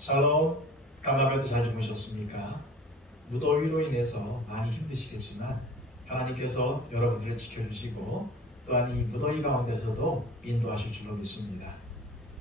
샬롬, 간밤에도 잘 주무셨습니까? 무더위로 인해서 많이 힘드시겠지만 하나님께서 여러분들을 지켜주시고 또한 이 무더위 가운데서도 인도하실 줄로 믿습니다.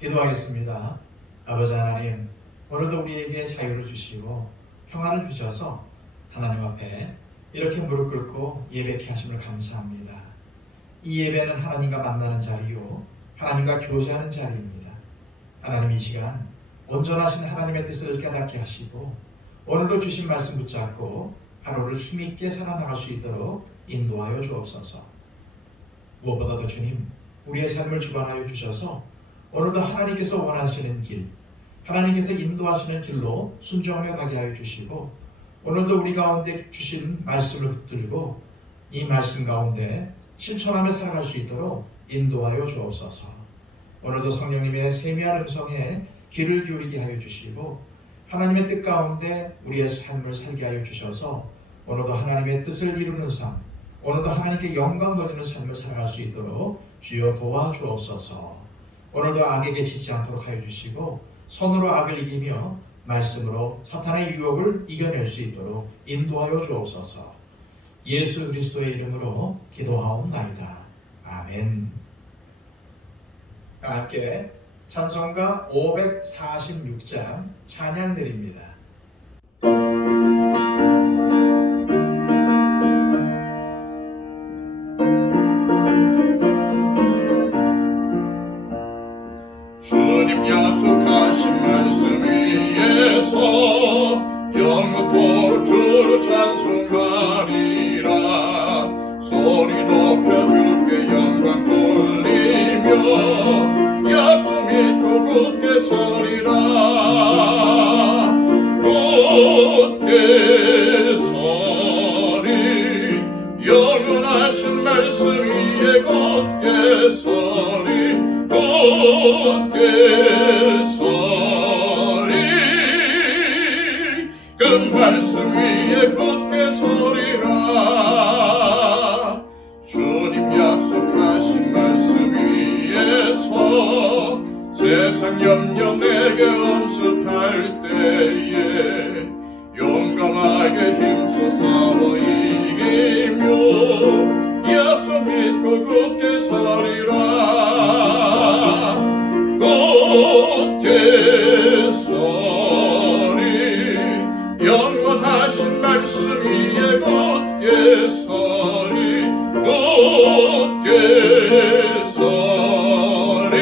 기도하겠습니다. 아버지 하나님, 오늘도 우리에게 자유를 주시고 평안을 주셔서 하나님 앞에 이렇게 무릎 꿇고 예배케 하심을 감사합니다. 이 예배는 하나님과 만나는 자리요, 하나님과 교제하는 자리입니다. 하나님, 이 시간 온전하신 하나님의 뜻을 깨닫게 하시고 오늘도 주신 말씀 붙잡고 하루를 힘있게 살아나갈 수 있도록 인도하여 주옵소서. 무엇보다도 주님, 우리의 삶을 주관하여 주셔서 오늘도 하나님께서 원하시는 길, 하나님께서 인도하시는 길로 순종하며 가게 하여 주시고 오늘도 우리 가운데 주신 말씀을 붙들고 이 말씀 가운데 실천하며 살아갈 수 있도록 인도하여 주옵소서. 오늘도 성령님의 세미한 음성에 귀를 기울이게 하여 주시고 하나님의 뜻 가운데 우리의 삶을 살게 하여 주셔서 오늘도 하나님의 뜻을 이루는 삶, 오늘도 하나님께 영광 돌리는 삶을 살아갈 수 있도록 주여 도와주옵소서. 오늘도 악에게 지지 않도록 하여 주시고 손으로 악을 이기며 말씀으로 사탄의 유혹을 이겨낼 수 있도록 인도하여 주옵소서. 예수 그리스도의 이름으로 기도하옵나이다. 아멘. 함께 찬송가 546장 찬양 드립니다. 주님 약속하신 말씀 위에서 영원토록 주를 찬송하리라. 소리 높여 주께 영광 돌리며 약속 믿고 굳게 서리라. 굳게 서리, 영원하신 말씀 위에 굳게 서리. 굳게 서리, 그 말씀 위에 굳게 서리라. 주님 약속하신 말씀 위에서 세상 염려 내게 엄습할 때에 용감하게 힘써 싸워 이기며 약속 믿고 굳게 서리라. 굳게 서리, 영원하신 말씀 위에 굳게 서리. 굳게 서리,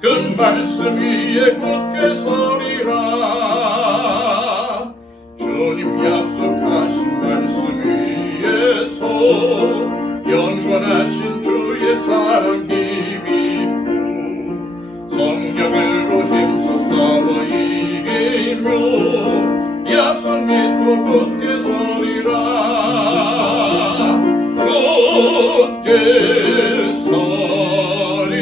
그 말씀 위에 굳게 서리라. 주님 약속하신 말씀 위에서 영원하신 주의 사랑 힘입고 성령으로 힘써 싸워 이기며 약속 믿고 굳게 서리라. 굳게 서리,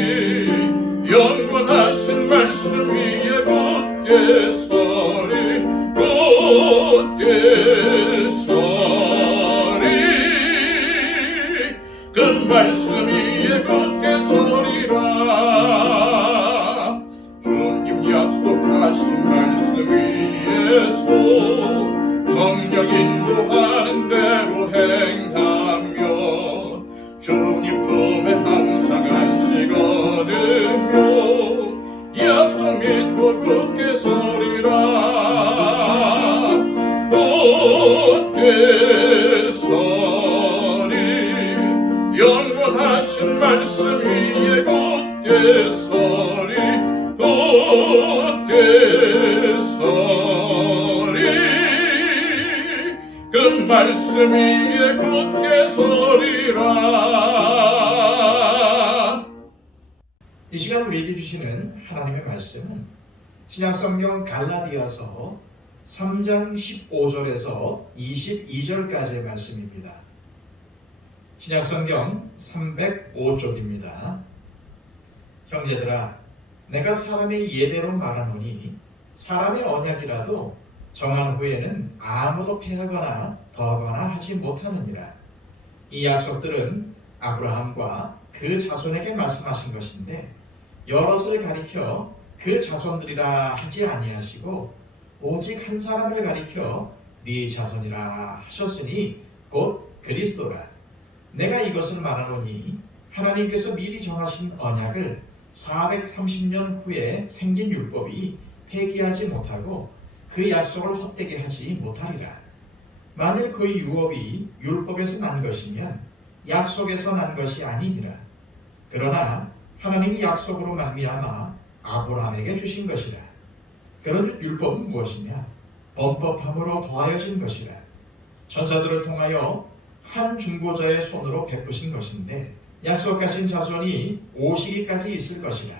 영원하신 말씀 위에 굳게 서리. 굳게 서리, 그 말씀 위에 굳게 서리라. 주님 약속하신 말씀 위에서 성령 인도하는 대로 행하며 주님 품에 항상 안식 얻으며 약속 믿고 굳게 서리라. 굳게 서리, 영원하신 말씀 위에 굳게 서리. 굳게 서리, 그 말씀 위에 굳게 서리라. 이 시간 우리에게 주시는 하나님의 말씀은 신약성경 갈라디아서 3장 15절에서 22절까지의 말씀입니다. 신약성경 305쪽입니다. 형제들아, 내가 사람의 예대로 말하노니 사람의 언약이라도 정한 후에는 아무도 패하거나 더하거나 하지 못하느니라. 이 약속들은 아브라함과 그 자손에게 말씀하신 것인데 여럿을 가리켜 그 자손들이라 하지 아니하시고 오직 한 사람을 가리켜 네 자손이라 하셨으니 곧 그리스도라. 내가 이것을 말하노니 하나님께서 미리 정하신 언약을 430년 후에 생긴 율법이 폐기하지 못하고 그 약속을 헛되게 하지 못하리라. 만일 그 유업이 율법에서 난 것이면 약속에서 난 것이 아니니라. 그러나 하나님이 약속으로 말미암아 아브라함에게 주신 것이라. 그런 율법은 무엇이냐? 범법함으로 더하여진 것이라. 천사들을 통하여 한 중보자의 손으로 베푸신 것인데 약속하신 자손이 오시기까지 있을 것이라.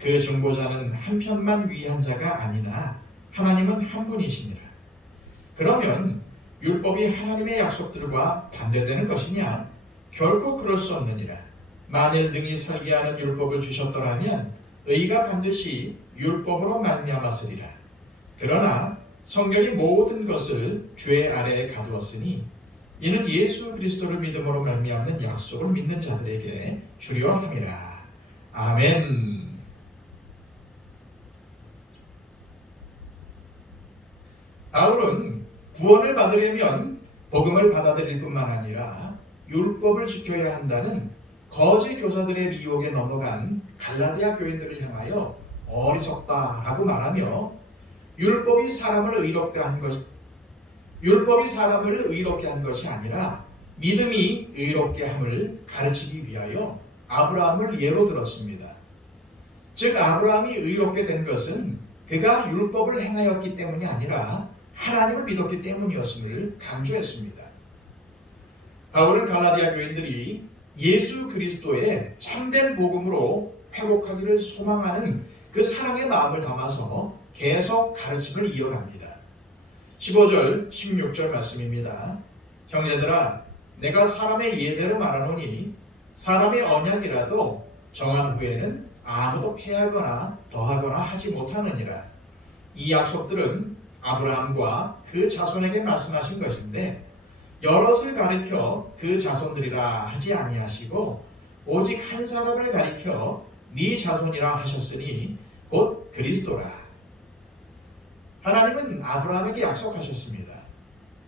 그 중보자는 한편만 위한 자가 아니나 하나님은 한 분이시니라. 그러면 율법이 하나님의 약속들과 반대되는 것이냐? 결코 그럴 수 없느니라. 만일 능히 살게 하는 율법을 주셨더라면 의가 반드시 율법으로 말미암았으리라. 그러나 성경이 모든 것을 죄 아래에 가두었으니 이는 예수 그리스도를 믿음으로 말미암는 약속을 믿는 자들에게 주려 함이라. 아멘. 바울은 구원을 받으려면 복음을 받아들일 뿐만 아니라 율법을 지켜야 한다는 거짓 교사들의 미혹에 넘어간 갈라디아 교인들을 향하여 어리석다라고 말하며 율법이 사람을 의롭게 한 것이 아니라 믿음이 의롭게 함을 가르치기 위하여 아브라함을 예로 들었습니다. 즉 아브라함이 의롭게 된 것은 그가 율법을 행하였기 때문이 아니라 하나님을 믿었기 때문이었음을 강조했습니다. 바울은 갈라디아 교인들이 예수 그리스도의 참된 복음으로 회복하기를 소망하는 그 사랑의 마음을 담아서 계속 가르침을 이어갑니다. 15절, 16절 말씀입니다. 형제들아, 내가 사람의 예대로 말하노니 사람의 언약이라도 정한 후에는 아무도 폐하거나 더하거나 하지 못하느니라. 이 약속들은 아브라함과 그 자손에게 말씀하신 것인데 여럿을 가리켜 그 자손들이라 하지 아니하시고 오직 한 사람을 가리켜 네 자손이라 하셨으니 곧 그리스도라. 하나님은 아브라함에게 약속하셨습니다.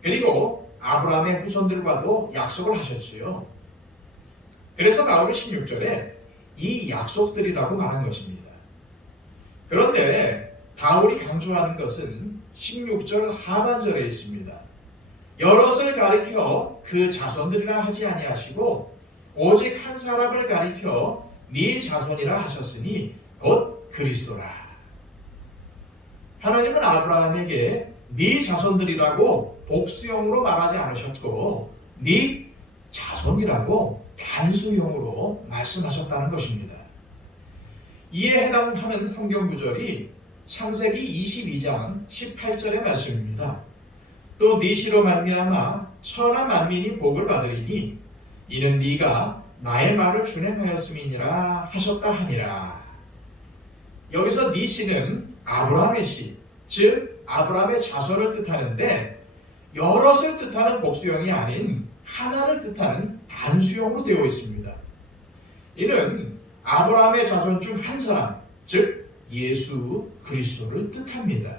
그리고 아브라함의 후손들과도 약속을 하셨지요. 그래서 바울이 16절에 이 약속들이라고 말한 것입니다. 그런데 바울이 강조하는 것은 16절 하반절에 있습니다. 여럿을 가리켜 그 자손들이라 하지 아니하시고 오직 한 사람을 가리켜 네 자손이라 하셨으니 곧 그리스도라. 하나님은 아브라함에게 네 자손들이라고 복수형으로 말하지 않으셨고 네 자손이라고 단수형으로 말씀하셨다는 것입니다. 이에 해당하는 성경 구절이 창세기 22장 18절의 말씀입니다. 또 네 씨로 말미암아 천하 만민이 복을 받으리니 이는 네가 나의 말을 준행하였음이니라 하셨다 하니라. 여기서 네 씨는 아브라함의 씨, 즉 아브라함의 자손을 뜻하는데 여럿을 뜻하는 복수형이 아닌 하나를 뜻하는 단수형으로 되어 있습니다. 이는 아브라함의 자손 중 한 사람, 즉 예수 그리스도를 뜻합니다.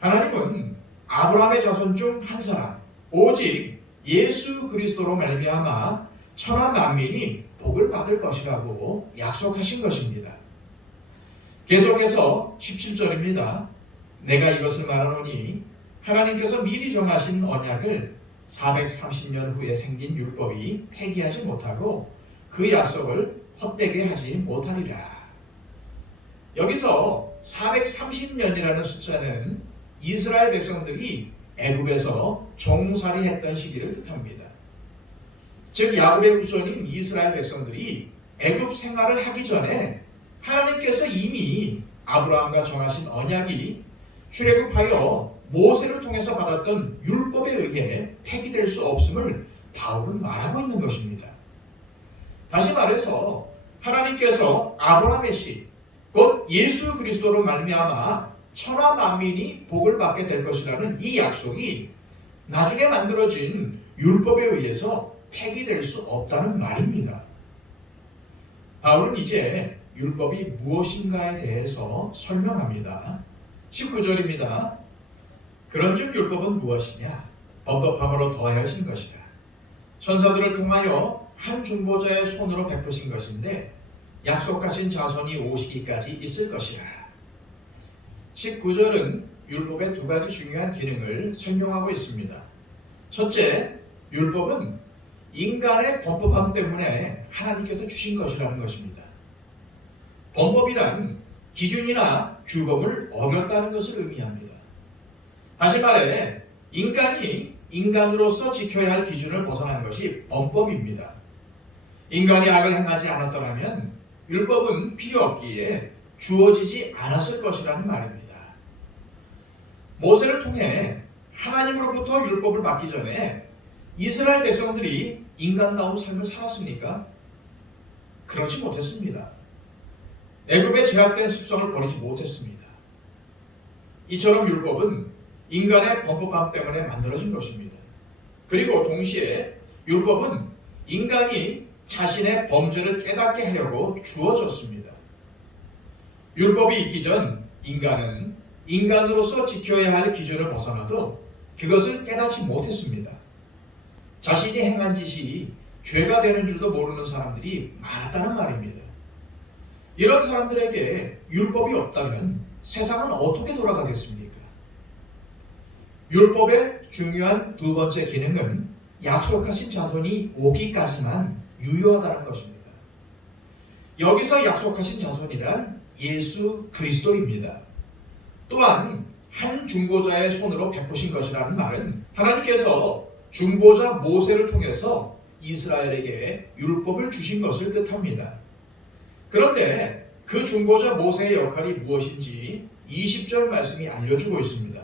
하나님은 아브라함의 자손 중 한 사람, 오직 예수 그리스도로 말미암아 천하 만민이 복을 받을 것이라고 약속하신 것입니다. 계속해서 17절입니다. 내가 이것을 말하노니 하나님께서 미리 정하신 언약을 430년 후에 생긴 율법이 폐기하지 못하고 그 약속을 헛되게 하지 못하리라. 여기서 430년이라는 숫자는 이스라엘 백성들이 애굽에서 종살이했던 시기를 뜻합니다. 즉 야곱의 후손인 이스라엘 백성들이 애굽 생활을 하기 전에 하나님께서 이미 아브라함과 정하신 언약이 출애굽하여 모세를 통해서 받았던 율법에 의해 폐기될 수 없음을 바울은 말하고 있는 것입니다. 다시 말해서 하나님께서 아브라함의 씨, 곧 예수 그리스도로 말미암아 천하 만민이 복을 받게 될 것이라는 이 약속이 나중에 만들어진 율법에 의해서 폐기될 수 없다는 말입니다. 바울은 이제 율법이 무엇인가에 대해서 설명합니다. 19절입니다. 그런즉 율법은 무엇이냐? 범법함으로 더하여진 것이다. 천사들을 통하여 한 중보자의 손으로 베푸신 것인데 약속하신 자손이 오시기까지 있을 것이라. 19절은 율법의 두 가지 중요한 기능을 설명하고 있습니다. 첫째, 율법은 인간의 범법함 때문에 하나님께서 주신 것이라는 것입니다. 범법이란 기준이나 규범을 어겼다는 것을 의미합니다. 다시 말해 인간이 인간으로서 지켜야 할 기준을 벗어난 것이 범법입니다. 인간이 악을 행하지 않았더라면 율법은 필요 없기에 주어지지 않았을 것이라는 말입니다. 모세를 통해 하나님으로부터 율법을 받기 전에 이스라엘 백성들이 인간다운 삶을 살았습니까? 그렇지 못했습니다. 애굽의 죄악된 습성을 버리지 못했습니다. 이처럼 율법은 인간의 범법함 때문에 만들어진 것입니다. 그리고 동시에 율법은 인간이 자신의 범죄를 깨닫게 하려고 주어졌습니다. 율법이 있기 전 인간은 인간으로서 지켜야 할 기준을 벗어나도 그것을 깨닫지 못했습니다. 자신이 행한 짓이 죄가 되는 줄도 모르는 사람들이 많았다는 말입니다. 이런 사람들에게 율법이 없다면 세상은 어떻게 돌아가겠습니까? 율법의 중요한 두 번째 기능은 약속하신 자손이 오기까지만 유효하다는 것입니다. 여기서 약속하신 자손이란 예수 그리스도입니다. 또한 한 중보자의 손으로 베푸신 것이라는 말은 하나님께서 중보자 모세를 통해서 이스라엘에게 율법을 주신 것을 뜻합니다. 그런데 그 중보자 모세의 역할이 무엇인지 20절 말씀이 알려주고 있습니다.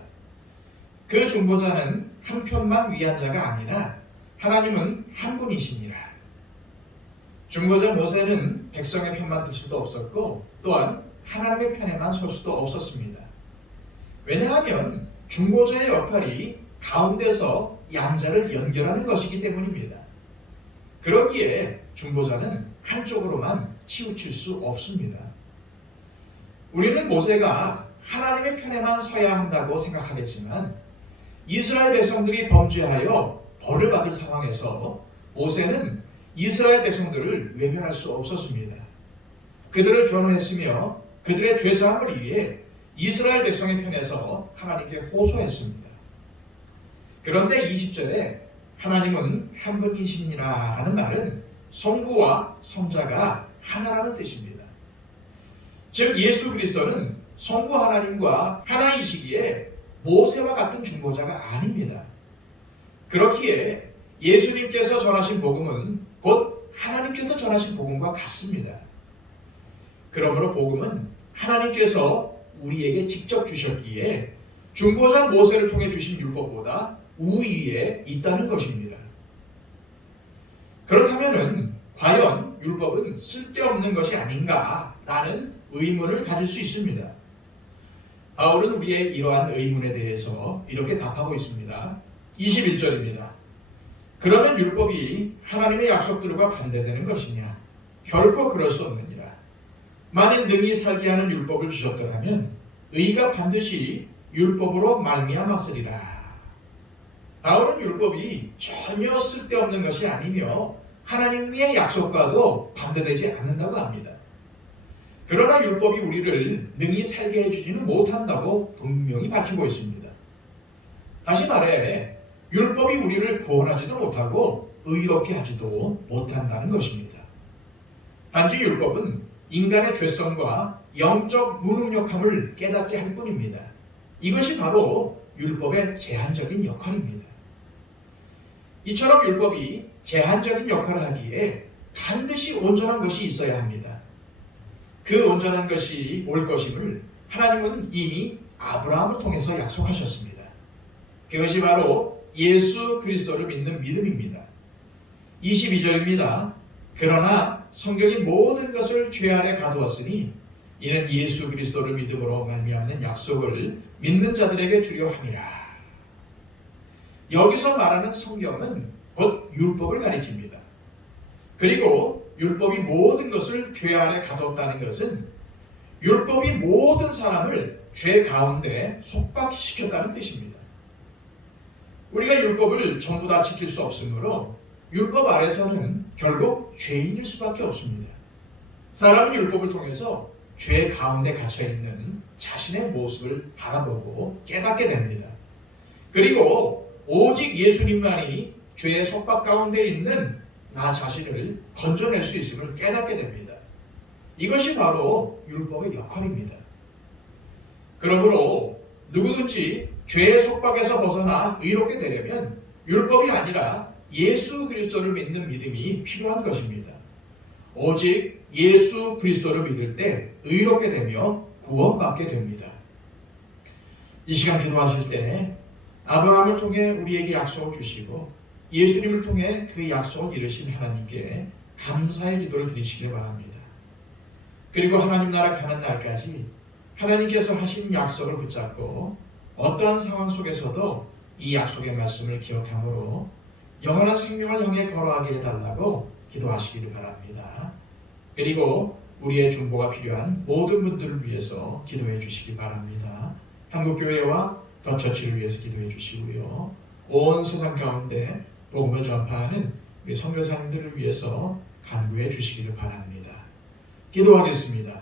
그 중보자는 한 편만 위한 자가 아니라 하나님은 한 분이시니라. 중보자 모세는 백성의 편만 들 수도 없었고 또한 하나님의 편에만 설 수도 없었습니다. 왜냐하면 중보자의 역할이 가운데서 양자를 연결하는 것이기 때문입니다. 그렇기에 중보자는 한쪽으로만 치우칠 수 없습니다. 우리는 모세가 하나님의 편에만 서야 한다고 생각하겠지만 이스라엘 백성들이 범죄하여 벌을 받을 상황에서 모세는 이스라엘 백성들을 외면할 수 없었습니다. 그들을 변호했으며 그들의 죄사함을 위해 이스라엘 백성의 편에서 하나님께 호소했습니다. 그런데 20절에 하나님은 한 분이시니라 하는 말은 성부와 성자가 하나라는 뜻입니다. 즉 예수 그리스도는 성부 하나님과 하나이시기에 모세와 같은 중보자가 아닙니다. 그렇기에 예수님께서 전하신 복음은 곧 하나님께서 전하신 복음과 같습니다. 그러므로 복음은 하나님께서 우리에게 직접 주셨기에 중보자 모세를 통해 주신 율법보다 우위에 있다는 것입니다. 그렇다면 과연 율법은 쓸데없는 것이 아닌가라는 의문을 가질 수 있습니다. 바울은 우리의 이러한 의문에 대해서 이렇게 답하고 있습니다. 21절입니다. 그러면 율법이 하나님의 약속들과 반대되는 것이냐? 결코 그럴 수 없느니라. 만일 능히 살게 하는 율법을 주셨더라면 의가 반드시 율법으로 말미암았으리라. 바울은 율법이 전혀 쓸데없는 것이 아니며 하나님의 약속과도 반대되지 않는다고 합니다. 그러나 율법이 우리를 능히 살게 해주지는 못한다고 분명히 밝히고 있습니다. 다시 말해 율법이 우리를 구원하지도 못하고 의롭게 하지도 못한다는 것입니다. 단지 율법은 인간의 죄성과 영적 무능력함을 깨닫게 할 뿐입니다. 이것이 바로 율법의 제한적인 역할입니다. 이처럼 율법이 제한적인 역할을 하기에 반드시 온전한 것이 있어야 합니다. 그 온전한 것이 올 것임을 하나님은 이미 아브라함을 통해서 약속하셨습니다. 그것이 바로 예수 그리스도를 믿는 믿음입니다. 22절입니다. 그러나 성경이 모든 것을 죄 아래 가두었으니 이는 예수 그리스도를 믿음으로 말미암는 약속을 믿는 자들에게 주려 함이라. 여기서 말하는 성경은 곧 율법을 가리킵니다. 그리고 율법이 모든 것을 죄 아래 가뒀다는 것은 율법이 모든 사람을 죄 가운데 속박시켰다는 뜻입니다. 우리가 율법을 전부 다 지킬 수 없으므로 율법 아래서는 결국 죄인일 수밖에 없습니다. 사람은 율법을 통해서 죄 가운데 갇혀있는 자신의 모습을 바라보고 깨닫게 됩니다. 그리고 오직 예수님만이 죄의 속박 가운데 있는 나 자신을 건져낼 수 있음을 깨닫게 됩니다. 이것이 바로 율법의 역할입니다. 그러므로 누구든지 죄의 속박에서 벗어나 의롭게 되려면 율법이 아니라 예수 그리스도를 믿는 믿음이 필요한 것입니다. 오직 예수 그리스도를 믿을 때 의롭게 되며 구원받게 됩니다. 이 시간 기도하실 때 아브라함을 통해 우리에게 약속을 주시고 예수님을 통해 그 약속을 이루신 하나님께 감사의 기도를 드리시길 바랍니다. 그리고 하나님 나라 가는 날까지 하나님께서 하신 약속을 붙잡고 어떠한 상황 속에서도 이 약속의 말씀을 기억함으로 영원한 생명을 향해 걸어가게 해달라고 기도하시기를 바랍니다. 그리고 우리의 중보가 필요한 모든 분들을 위해서 기도해 주시기 바랍니다. 한국교회와 더처치를 위해서 기도해 주시고요. 온 세상 가운데 복음을 전파하는 우리 선교사님들을 위해서 간구해 주시기를 바랍니다. 기도하겠습니다.